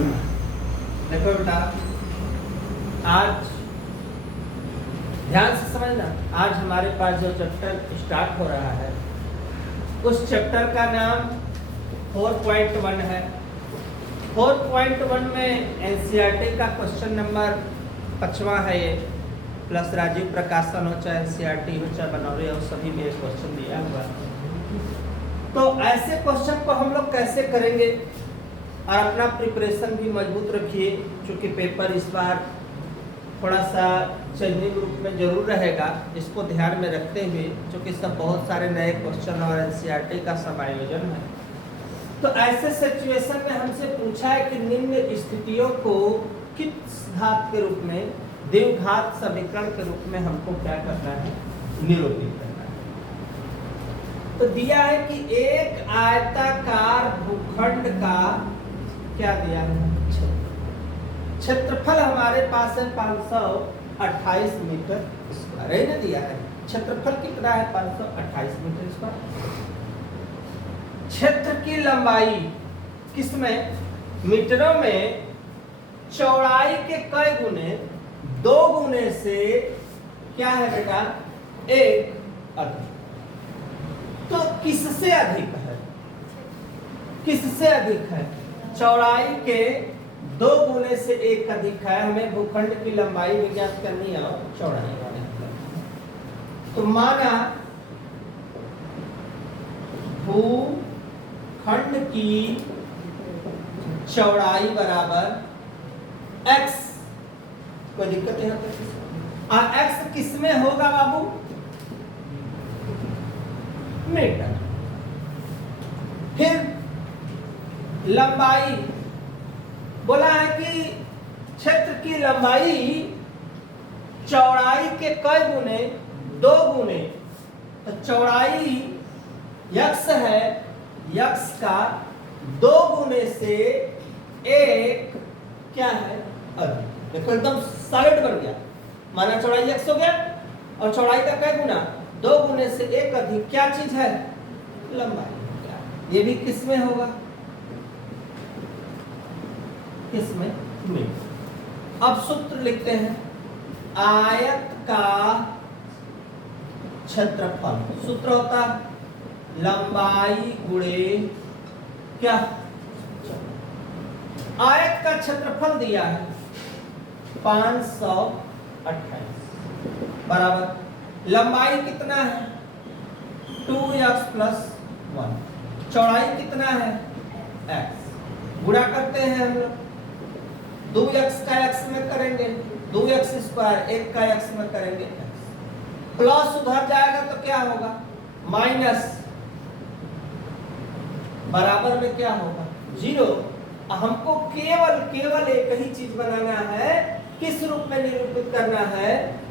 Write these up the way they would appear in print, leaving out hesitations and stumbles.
देखो बेटा, आज ध्यान से समझना। आज हमारे पास जो चैप्टर स्टार्ट हो रहा है उस चैप्टर का नाम 4.1 है। 4.1 में एनसीईआरटी का क्वेश्चन नंबर 5वां है ये, प्लस राजीव प्रकाशन हो चाहे एनसीईआरटी हो चाहे बनौरी हो, सभी में एक क्वेश्चन दिया हुआ है। तो ऐसे क्वेश्चन को हम लोग कैसे करेंगे और अपना प्रिपरेशन भी मजबूत रखिए, क्योंकि पेपर इस बार थोड़ा सा चेंजिंग रूप में जरूर रहेगा। इसको ध्यान में रखते हुए, क्योंकि सब बहुत सारे नए क्वेश्चन और एनसीईआरटी का समायोजन है, तो ऐसे सिचुएशन में हमसे पूछा है कि निम्न स्थितियों को किस घात के रूप में, द्विघात समीकरण के रूप में हमको क्या करना है, निरूपित करना है। तो दिया है कि एक आयताकार भूखंड का क्या दिया है, क्षेत्रफल हमारे पास है 528 मीटर स्क्वायर, है ना दिया है। क्षेत्रफल कितना है, 528 मीटर स्क्वायर। क्षेत्र की लंबाई किसमें, मीटरों में, चौड़ाई के कई गुने, 2 गुने से क्या है बेटा, 1 अधिक। तो किससे अधिक है, किससे अधिक है, चौड़ाई के 2 गुने से 1 अधिक है। हमें भूखंड की लंबाई भी ज्ञात करनी है और चौड़ाई वाले। तो माना भूखंड की चौड़ाई बराबर x, कोई दिक्कत यहाँ पे, और x किसमें होगा बाबू, मीटर। फिर लंबाई बोला है कि क्षेत्र की लंबाई चौड़ाई के कई गुने, 2 गुने, तो चौड़ाई x है, x का 2 गुने से 1 क्या है, अधिक। देखो एकदम सॉलिड बन गया। माना चौड़ाई x हो गया और चौड़ाई का क्या गुना, 2 गुने से 1 अधिक, क्या चीज है, लंबाई। ये भी किसमें होगा, किसमें, मीटर। अब सूत्र लिखते हैं, आयत का क्षेत्रफल, सूत्र होता है लंबाई गुणे क्या, आयत का क्षेत्रफल दिया है 528 बराबर लंबाई कितना है 2x + 1, चौड़ाई कितना है x, गुणा करते हैं हम लोग, 2x का x में करेंगे 2x², 1 का x में करेंगे x, प्लस उधर जाएगा तो क्या होगा, माइनस, बराबर में क्या होगा, 0। हमको केवल एक ही चीज बनाना है, किस रूप में निरूपित करना है,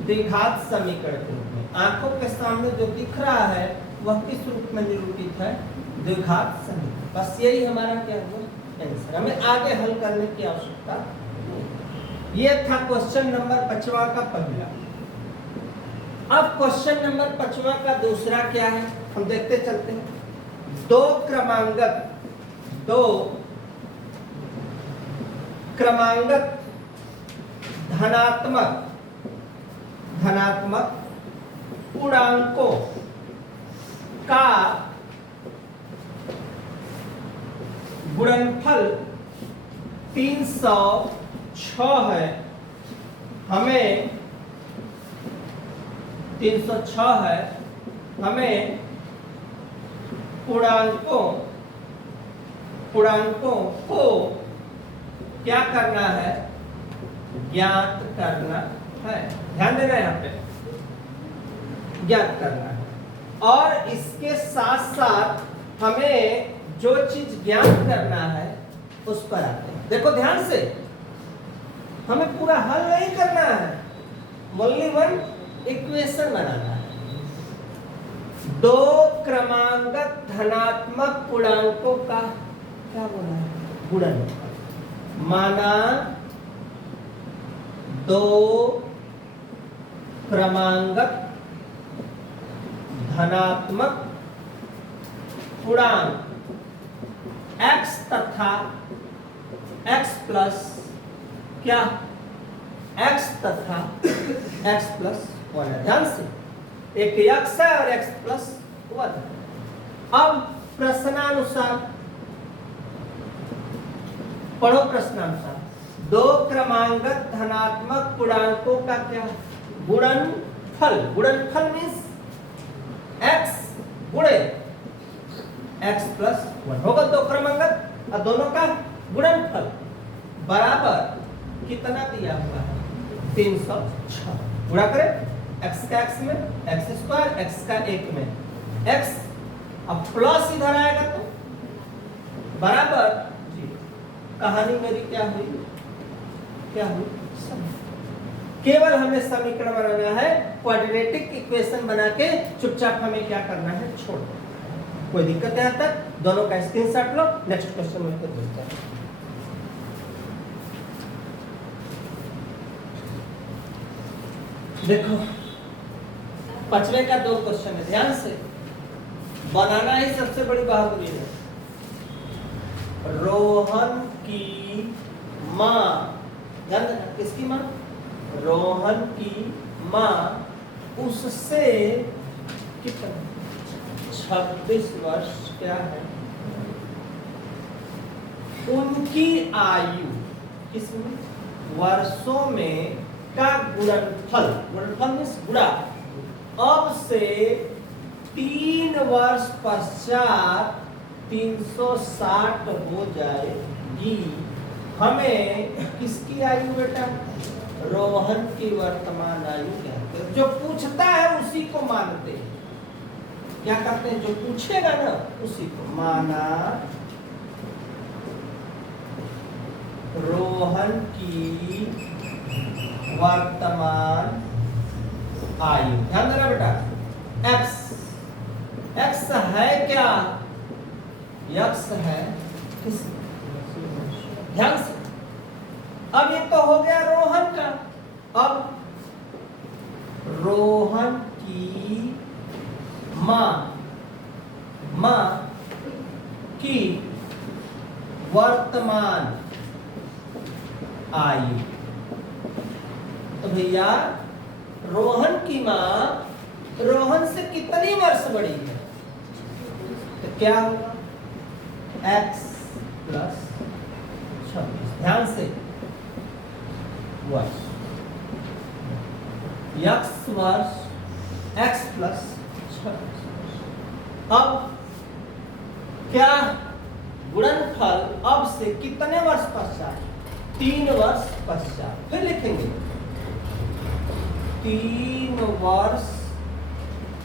द्विघात समीकरण के रूप में। आंखों के सामने जो दिख रहा है वह किस रूप में निरूपित है, द्विघात समीकरण। बस यही हमारा क्या हुआ, आंसर। हमें आगे हल करने की आवश्यकता नहीं। यह था क्वेश्चन नंबर 5वां का पहला। अब क्वेश्चन नंबर 5वां का दूसरा क्या है, हम देखते चलते हैं। दो क्रमांगत धनात्मक पूर्णांकों का गुणनफल 306 है। हमें 306 है, हमें पूर्णांकों को क्या करना है, ज्ञात करना है। ध्यान देना यहाँ पे, ज्ञात करना है। और इसके साथ साथ हमें जो चीज ज्ञात करना है उस पर आते हैं। देखो ध्यान से, हमें पूरा हल नहीं करना है, ओनली वन इक्वेशन बनाना है। दो क्रमांगत धनात्मक पूर्णांकों का क्या बोला है, गुणनफल। माना दो क्रमांगत धनात्मक पूर्णांक x तथा x प्लस क्या x तथा x प्लस 1 है। ध्यान से एक x है और x प्लस 1। अब प्रश्नानुसार पढ़ो। प्रश्नानुसार दो क्रमांगत धनात्मक पूर्णांकों का क्या गुणनफल। गुणनफल मीन्स x गुणे x प्लस 1 होगा दो क्रमांगत और दोनों का गुणनफल बराबर कितना दिया हुआ है 306। गुणा करें x का x में x स्क्वायर x का 1 में x, अब प्लस इधर आएगा तो बराबर जी। कहानी मेरी क्या हुई केवल हमें समीकरण बनाना है। क्वाड्रेटिक इक्वेशन बना के चुपचाप हमें क्या करना है छोड़ दो। कोई दिक्कत है यहाँ तक? दोनों का स्क्रीनशॉट लो। नेक्स्ट क्वेश्चन में फिर देखते हैं। देखो 5वें का 2 क्वेश्चन है, ध्यान से बनाना ही सबसे बड़ी बहादुरी है। रोहन की माँ, ध्यान देना किसकी माँ? रोहन की माँ उससे कितना 26 वर्ष क्या है उनकी आयु किसमें वर्षों में का गुणनफल। गुणनफल मीन्स गुणा अब से 3 वर्ष पश्चात 360 हो जाएगी। हमें किसकी आयु बेटा? रोहन की वर्तमान आयु कहते हैं। जो पूछता है उसी को मानते हैं। क्या कहते हैं? जो पूछेगा ना उसी को माना रोहन की वर्तमान आयु। ध्यान देना बेटा x है क्या? x है किस? ध्यान से अब ये तो हो गया रोहन का। अब रोहन की माँ की वर्तमान आयु। तो भैया रोहन की माँ रोहन से कितनी वर्ष बड़ी है? तो क्या होगा x प्लस 26। ध्यान से वर्ष x वर्ष x प्लस 26। अब क्या गुणनफल अब से कितने वर्ष पश्चात? 3 वर्ष पश्चात। फिर लिखेंगे 3 वर्ष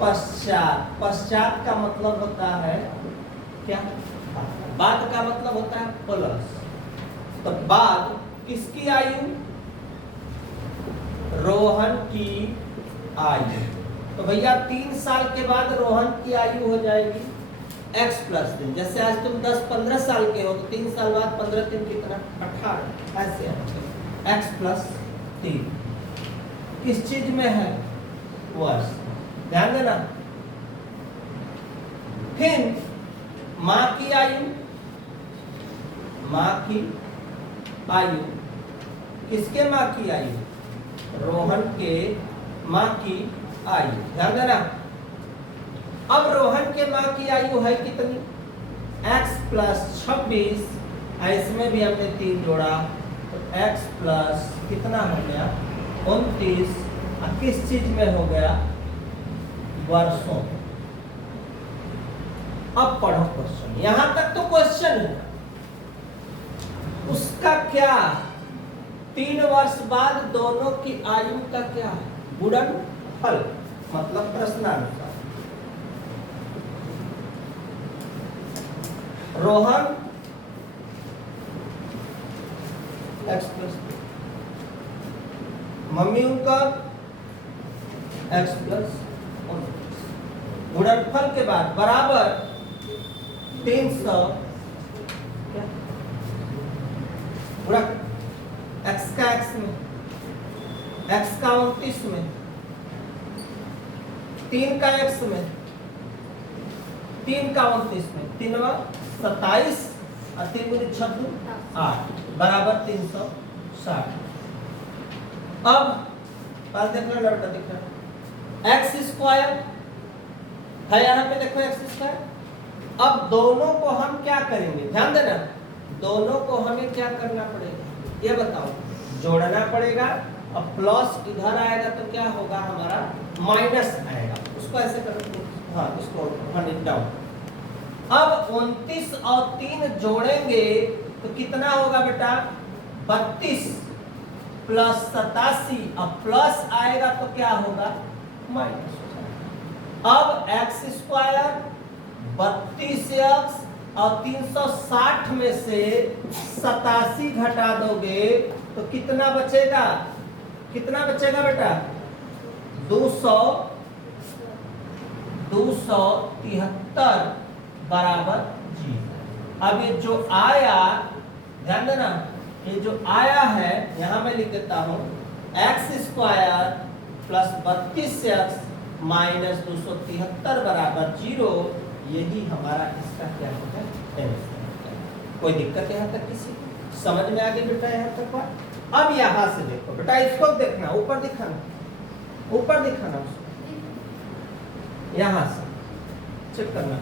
पश्चात। पश्चात का मतलब होता है क्या? बाद का मतलब होता है प्लस। तो बाद किसकी आयु? रोहन की आयु। तो भैया 3 साल के बाद रोहन की आयु हो जाएगी x प्लस 3। जैसे आज तुम 10-15 साल के हो तो 3 साल बाद 15 3 कितना 18 ऐसे x प्लस 3 किस चीज में है? वर्ष। ध्यान देना। फिर माँ की आयु किसके माँ की आयु? रोहन के माँ की आयु। ध्यान देना। अब रोहन के माँ की आयु है कितनी? x plus 26। इसमें भी हमने 3 जोड़ा तो x प्लस कितना हो गया 29। किस चीज में हो गया? वर्षों। अब पढ़ो क्वेश्चन। यहां तक तो क्वेश्चन है। उसका क्या 3 वर्ष बाद दोनों की आयु का क्या गुणनफल, मतलब प्रश्नानुसार। रोहन x प्लस, मम्मी उनका x प्लस, गुणनफल के बाद बराबर 300 गुणा x का x में, x का 29 में, 3 का x में, 3 का 29 में, 3 27 और 3 गुनी 6 8 बराबर 360। अब पास देख लो बेटा, दिख रहा है x स्क्वायर है यहाँ पे, देखो x स्क्वायर। अब दोनों को हम क्या करेंगे, ध्यान देना, दोनों को हमें क्या करना पड़ेगा ये बताओ, जोड़ना पड़ेगा। अब प्लस इधर आएगा तो क्या होगा हमारा, माइनस आएगा। उसको ऐसे करोगे, हाँ इसको हंड्रेड डाउन। अब 29 और 3 जोड़ेंगे तो कितना होगा बेटा, 32 प्लस 87, अब प्लस आएगा तो क्या होगा, माइनस। अब एक्स स्क्वायर 32x और 360 में से 87 घटा दोगे तो कितना बचेगा, कितना बचेगा बेटा, 273 बराबर 0। अब ये जो आया, ध्यान देना, ये जो आया है यहां मैं लिख देता हूं, x square plus 32x minus 273 बराबर 0। यही हमारा इसका क्या होगा, कोई दिक्कत यहाँ तक किसी समझ में आ गई बेटा यहाँ तक बात। अब यहाँ से देखो बेटा, इसको देखना, ऊपर दिखाना, ऊपर दिखाना उसको, यहाँ से चेक करना।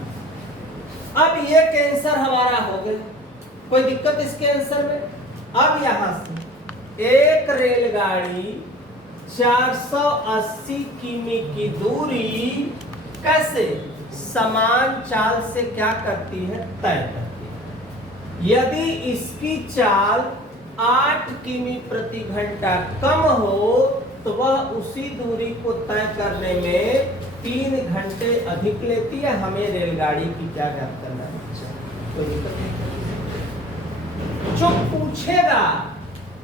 अब ये कैंसर हमारा हो गया, कोई दिक्कत इसके आंसर में। अब यहाँ से एक रेलगाड़ी 480 किमी की दूरी कैसे समान चाल से क्या करती है, तय करती है। यदि इसकी चाल 8 किमी प्रति घंटा कम हो तो वह उसी दूरी को तय करने में 3 घंटे अधिक लेती है। हमें रेलगाड़ी की क्या ज्ञात करना है, कोई दिक्कत नहीं। जो पूछेगा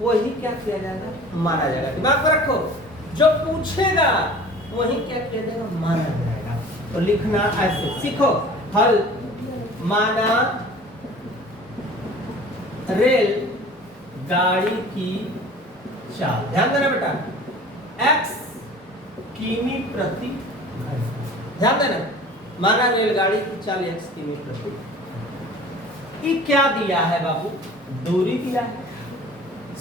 वही क्या किया जाएगा, माना जाएगा। दिमाग में रखो, जो पूछेगा वही क्या किया जाएगा, माना जाएगा। तो लिखना ऐसे सीखो, हल माना रेल गाड़ी की चाल, ध्यान देना बेटा, x किमी प्रति घंटा, ध्यान देना, माना रेलगाड़ी की चाल x किमी प्रति। ये क्या दिया है बाबू, दूरी दिया है,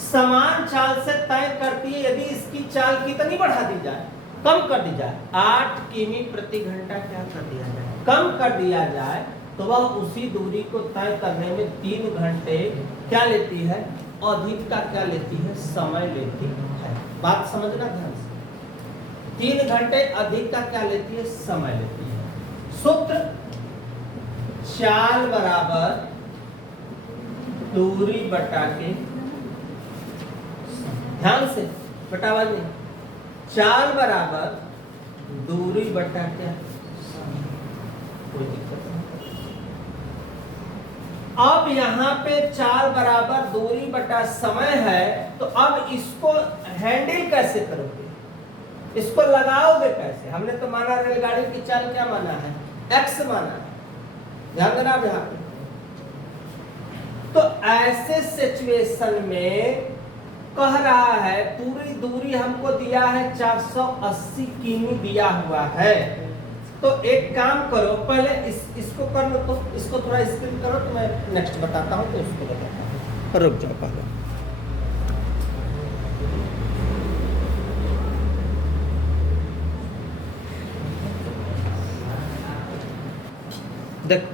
समान चाल से तय करती है। यदि इसकी चाल कितनी बढ़ा दी जाए, कम कर दी जाए, 8 किमी प्रति घंटा क्या कर दिया जाए, कम कर दिया जाए, तो वह उसी दूरी को तय करने में 3 घंटे क्या लेती है, अधिक का क्या लेती है, समय लेती है। बात समझना ध्यान से, 3 घंटे अधिक का क्या लेती है, समय लेती है। सूत्र चाल बराबर दूरी बटा के, ध्यान से बटा वाली, चाल बराबर दूरी बटा क्या, कोई दिक्कत नहीं। अब यहाँ पे चाल बराबर दूरी बटा समय है, तो अब इसको हैंडल कैसे करोगे, इसको लगाओगे कैसे। हमने तो माना रेलगाड़ी की चाल क्या माना है, x माना है, ध्यान देना अब यहाँ पे। तो ऐसे सिचुएशन में कह रहा है पूरी दूरी हमको दिया है 480 किमी दिया हुआ है। तो एक काम करो, पहले इसको कर लो, तो इसको थोड़ा स्क्रीन करो, तो मैं नेक्स्ट बताता हूँ, तो उसको बताता हूँ, रुक जाओ पहले। देखो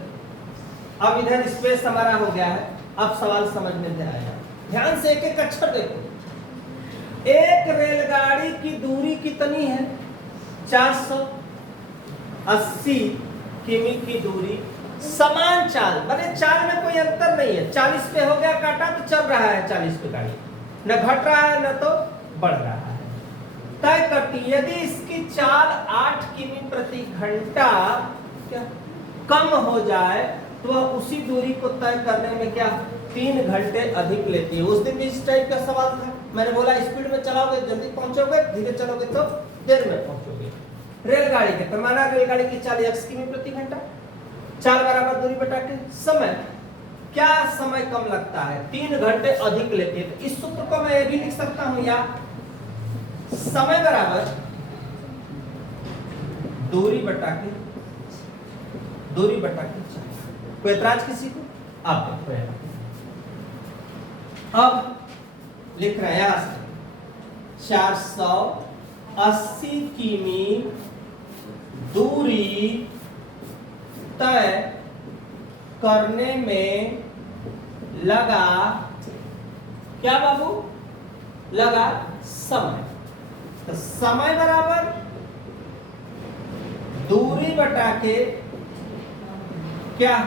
अब इधर स्पेस हमारा हो गया है, अब सवाल समझ में आएगा। ध्यान से एक एक अक्षर देखो। एक रेलगाड़ी की दूरी कितनी है, 480 किमी की दूरी, समान चाल, माने चाल में कोई अंतर नहीं है। 40 पे हो गया काटा तो चल रहा है 40 पे गाड़ी, न घट रहा है न तो बढ़ रहा है। तय करती, यदि इसकी चाल 8 किमी प्रति घंटा क्या कम हो जाए तो वह उसी दूरी को तय करने में क्या 3 घंटे अधिक लेती है। उस दिन भी इस टाइप का सवाल था, मैंने बोला स्पीड में चलाओगे जल्दी पहुंचोगे, धीरे चलोगे तो देर में पहुंचोगे। रेलगाड़ी के पैमाना, रेलगाड़ी की चाल x किमी प्रति घंटा, चाल बराबर दूरी बटा के समय, क्या समय कम लगता है, 3 घंटे अधिक लेती है। तो इस सूत्र को मैं ये भी लिख सकता हूं, या समय बराबर दूरी बटा के, दूरी बटा के। कोई एतराज किसी को, आप देखो अब लिख रहे हैं 480 किमी दूरी तय करने में लगा क्या बाबू? लगा समय। तो समय बराबर दूरी बटा के क्या?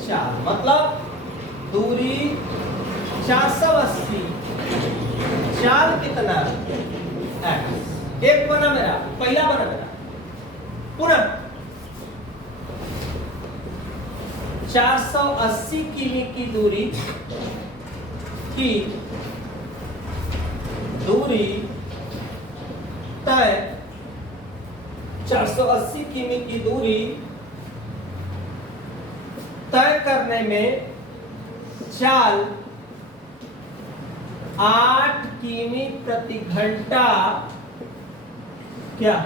चाल। मतलब दूरी 480, चाल कितना? x। एक बना मेरा, पहला बना मेरा। पुनः 480 किमी की दूरी तय 480 किमी की दूरी तय करने में चाल 8 किमी प्रति घंटा क्या?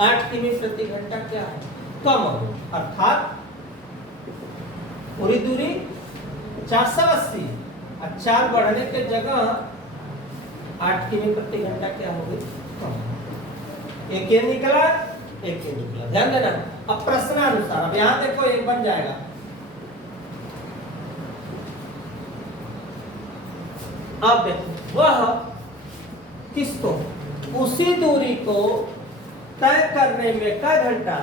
8 किमी प्रति घंटा क्या है? कम हो। अर्थात पूरी दूरी 480 और चाल बढ़ने के जगह 8 किमी प्रति घंटा क्या हो गई? कम। एक ये निकला, एक ये निकला। ध्यान देना। अब प्रश्नानुसार, अब यहां देखो एक बन जाएगा। अब देखो वह किसको? उसी दूरी को तय करने में क्या घंटा?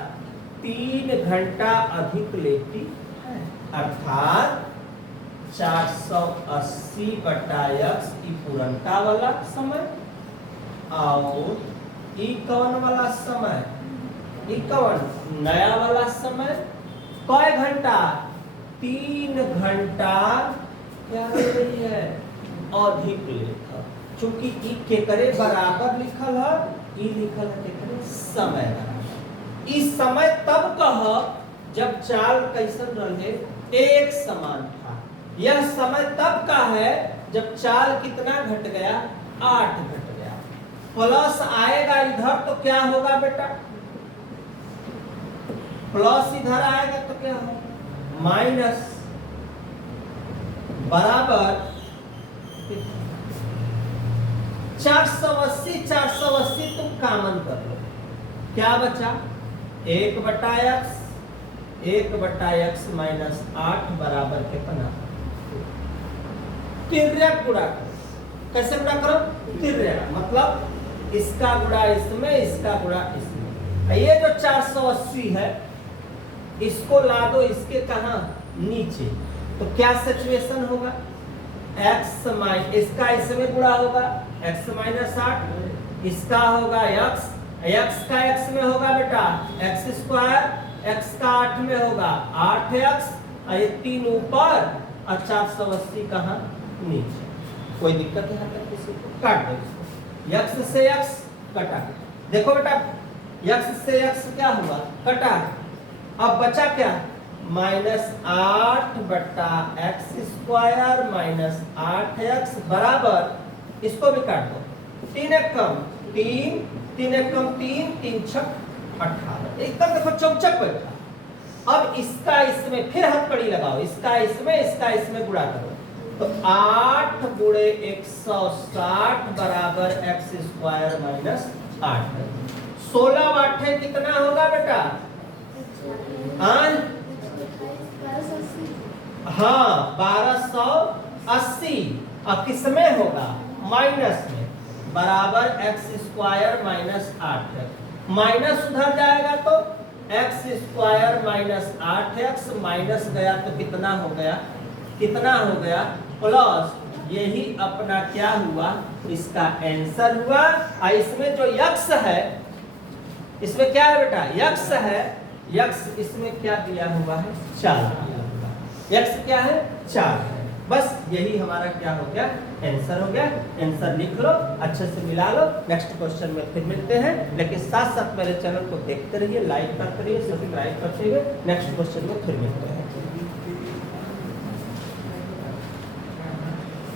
3 घंटा अधिक लेती है। अर्थात 480 बटा x की पुरनता वाला समय और ई कवन वाला समय, ई कवन नया वाला समय कई घंटा? 3 घंटा क्या ले रही है? अधिक लेखा। चूंकि ई के करे बराबर लिखल है, ई लिखल है के करे समय बराबर। ई समय तब कह जब चाल कैसन रहे? एक समान था। यह समय तब का है जब चाल कितना घट गया? 8 घट गया। प्लस आएगा इधर तो क्या होगा बेटा? प्लस इधर आएगा तो क्या होगा? माइनस। बराबर 480 480 तुम कॉमन कर लो, क्या बचा? 1 बटा x माइनस 8 बराबर कितना? तिर्यक गुणा करो। कैसे गुणा करो? तिर्यक। मतलब इसका गुणा इसमें, इसका गुणा इसमें। ये जो 480 है इसको ला दो इसके कहां? नीचे। तो क्या सिचुएशन होगा? x माइनस इसका इसमें गुणा होगा x माइनस 8, इसका होगा x, x का x में होगा बेटा x स्क्वायर, x का 8 में होगा 8x, ये 3 ऊपर और 480 कहां? नीचे। कोई दिक्कत है यहाँ किसी को? काट दो इसको। x से x कटा। देखो बेटा x से x क्या हुआ? कटा। अब बचा क्या? माइनस 8 बटा एक्स स्क्वायर माइनस 8x बराबर, इसको भी काट दो। 3 एक कम 3, 3 एक कम 3, 3 छक 18। एकदम देखो चौचक बैठा। अब इसका इसमें फिर हथकड़ी लगाओ, इसका इसमें गुणा करो। तो 8 गुणे 160 बराबर एक्स स्क्वायर माइनस 8। 16 8 कितना होगा बेटा? हाँ 1280। अब किसमें होगा? माइनस में। बराबर एक्स स्क्वायर माइनस 8। माइनस उधर जाएगा तो x square minus 8x minus गया तो कितना हो गया? कितना हो गया? प्लस। यही अपना क्या हुआ? इसका आंसर हुआ। और इसमें जो x है, इसमें क्या है बेटा? x है। x इसमें क्या दिया हुआ है? 4 दिया हुआ। x क्या है? 4 है। बस यही हमारा क्या हो गया? आंसर हो गया। आंसर लिख लो, अच्छे से मिला लो। नेक्स्ट क्वेश्चन में फिर मिलते हैं, लेकिन साथ साथ मेरे चैनल को देखते रहिए, लाइक करते रहिए, सब्सक्राइब करते रहिए। नेक्स्ट क्वेश्चन में फिर मिलते हैं।